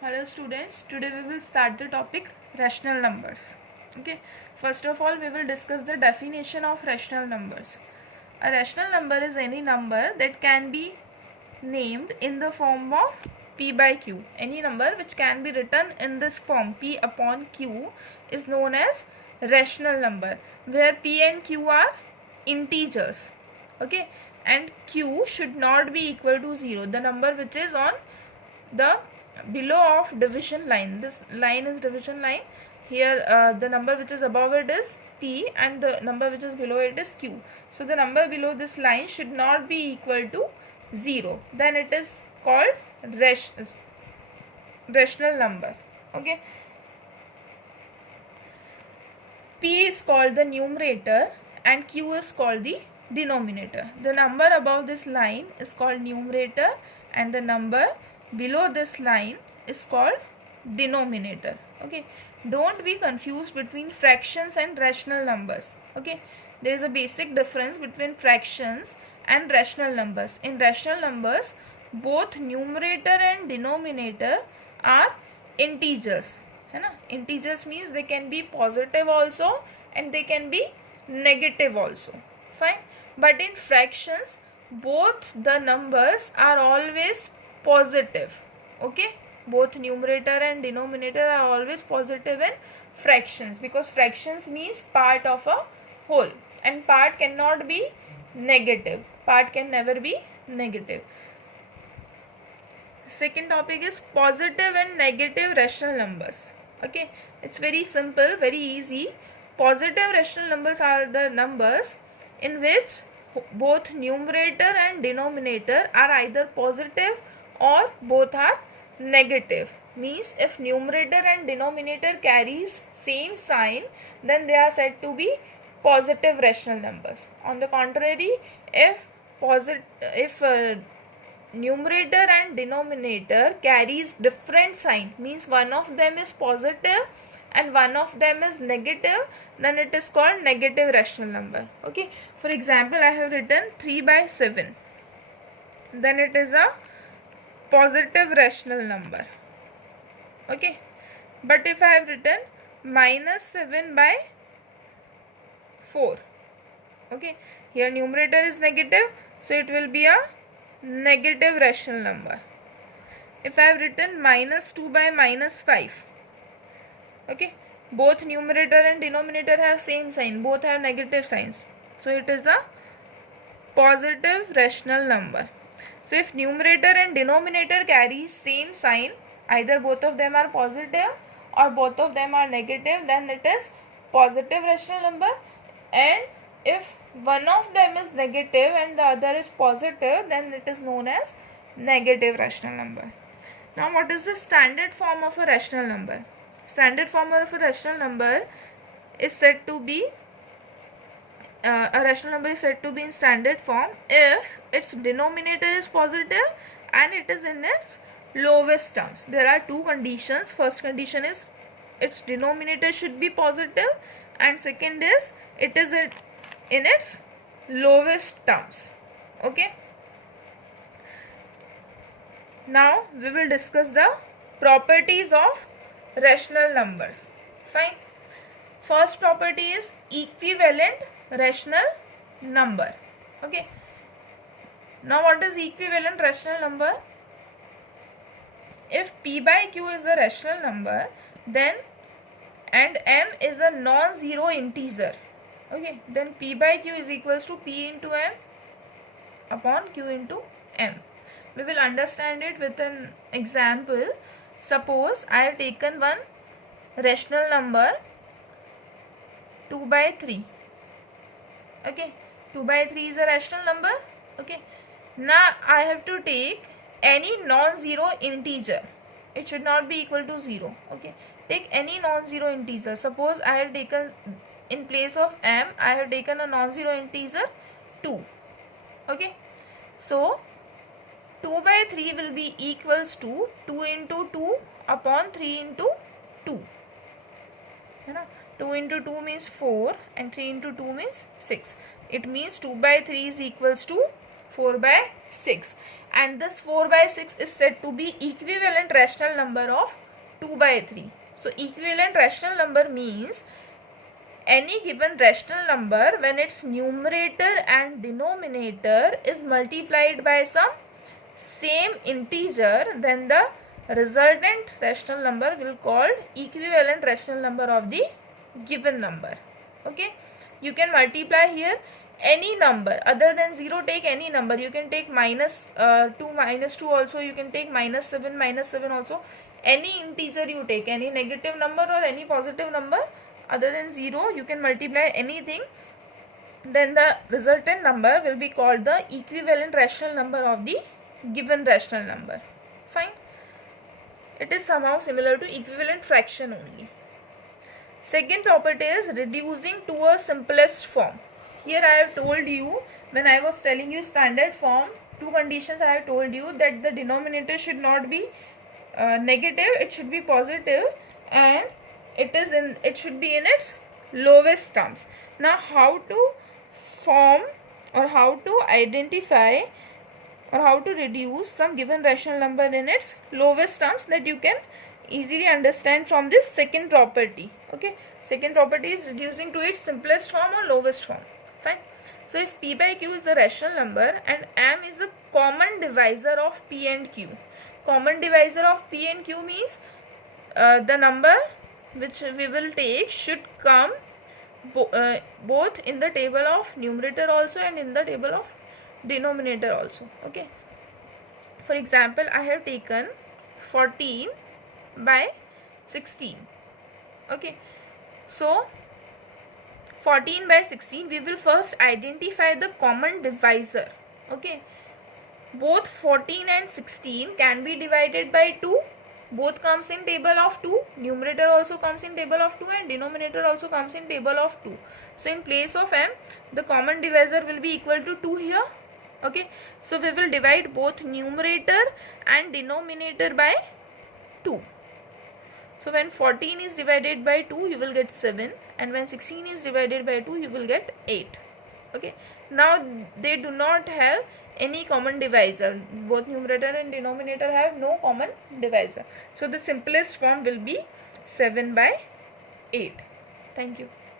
Hello students, today we will start the topic rational numbers. Okay, first of all we will discuss the definition of rational numbers. A rational number is any number that can be named in the form of p by q. Any number which can be written in this form p upon q is known as rational number, where p and q are integers. Okay, and q should not be equal to 0. The number which is on the below of division line, this line is division line. Here the number which is above it is p and the number which is below it is q. So the number below this line should not be equal to 0, then it is called rational number. Okay, p is called the numerator and q is called the denominator. The number above this line is called numerator and the number below this line is called denominator. Okay, don't be confused between fractions and rational numbers. Okay, there is a basic difference between fractions and rational numbers. In rational numbers, both numerator and denominator are integers. है ना, integers means they can be positive also and they can be negative also. Fine, but in fractions both the numbers are always positive. Okay, both numerator and denominator are always positive in fractions, because fractions means part of a whole and part cannot be negative. Part can never be negative. Second topic is positive and negative rational numbers. Okay, it's very simple, very easy. Positive rational numbers are the numbers in which both numerator and denominator are either positive or both are negative. Means if numerator and denominator carries same sign, then they are said to be positive rational numbers. On the contrary, if numerator and denominator carries different sign, means one of them is positive and one of them is negative, then it is called negative rational number. Okay, for example, I have written 3 by 7, then it is a positive rational number. Okay, but if I have written minus 7 by 4, okay, here numerator is negative, so it will be a negative rational number. If I have written minus 2 by minus 5, okay, both numerator and denominator have same sign, both have negative signs, so it is a positive rational number. So if numerator and denominator carry same sign, either both of them are positive or both of them are negative, then it is positive rational number. And if one of them is negative and the other is positive, then it is known as negative rational number. Now what is the standard form of a rational number? Standard form of a rational number is said to be a rational number is said to be in standard form if its denominator is positive and it is in its lowest terms. There are two conditions. First condition is its denominator should be positive, and second is it is in its lowest terms. Okay, now we will discuss the properties of rational numbers. Fine. First property is equivalent rational number. Okay, now what is equivalent rational number? If p by q is a rational number, then and m is a non-zero integer, okay, then p by q is equals to p into m upon q into m. We will understand it with an example. Suppose I have taken one rational number 2 by 3. Okay, 2 by 3 is a rational number. Okay, now I have to take any non-zero integer. It should not be equal to 0. Okay, take any non-zero integer. Suppose I have taken, in place of m, I have taken a non-zero integer 2. Okay, so 2 by 3 will be equals to 2 into 2 upon 3 into 2. 2 into 2 means 4 and 3 into 2 means 6. It means 2 by 3 is equals to 4 by 6. and this 4 by 6 is said to be equivalent rational number of 2 by 3. So equivalent rational number means any given rational number when its numerator and denominator is multiplied by some same integer, then the resultant rational number will called equivalent rational number of the given number. Okay, you can multiply here any number other than 0. Take any number. You can take minus 2 also, you can take minus 7 also. Any integer you take, any negative number or any positive number other than 0, you can multiply anything, then the resultant number will be called the equivalent rational number of the given rational number. Fine. It is somehow similar to equivalent fraction only. Second property is reducing to a simplest form. Here I have told you, when I was telling you standard form, two conditions I have told you, that the denominator should not be negative, it should be positive, and it should be in its lowest terms. Now how to form or how to identify or how to reduce some given rational number in its lowest terms, that you can easily understand from this second property. Okay, second property is reducing to its simplest form or lowest form. Fine. So if p by q is the rational number and m is the common divisor of p and q. Common divisor of p and q means the number which we will take should come both in the table of numerator also and in the table of denominator also. Okay, for example, I have taken 14 by 16. Okay, so 14 by 16, we will first identify the common divisor. Okay, both 14 and 16 can be divided by 2. Both comes in table of 2. Numerator also comes in table of 2 and denominator also comes in table of 2. So in place of m, the common divisor will be equal to 2 here. Okay, so we will divide both numerator and denominator by 2. So when 14 is divided by 2, you will get 7, and when 16 is divided by 2, you will get 8. Okay, now they do not have any common divisor. Both numerator and denominator have no common divisor. So the simplest form will be 7 by 8. Thank you.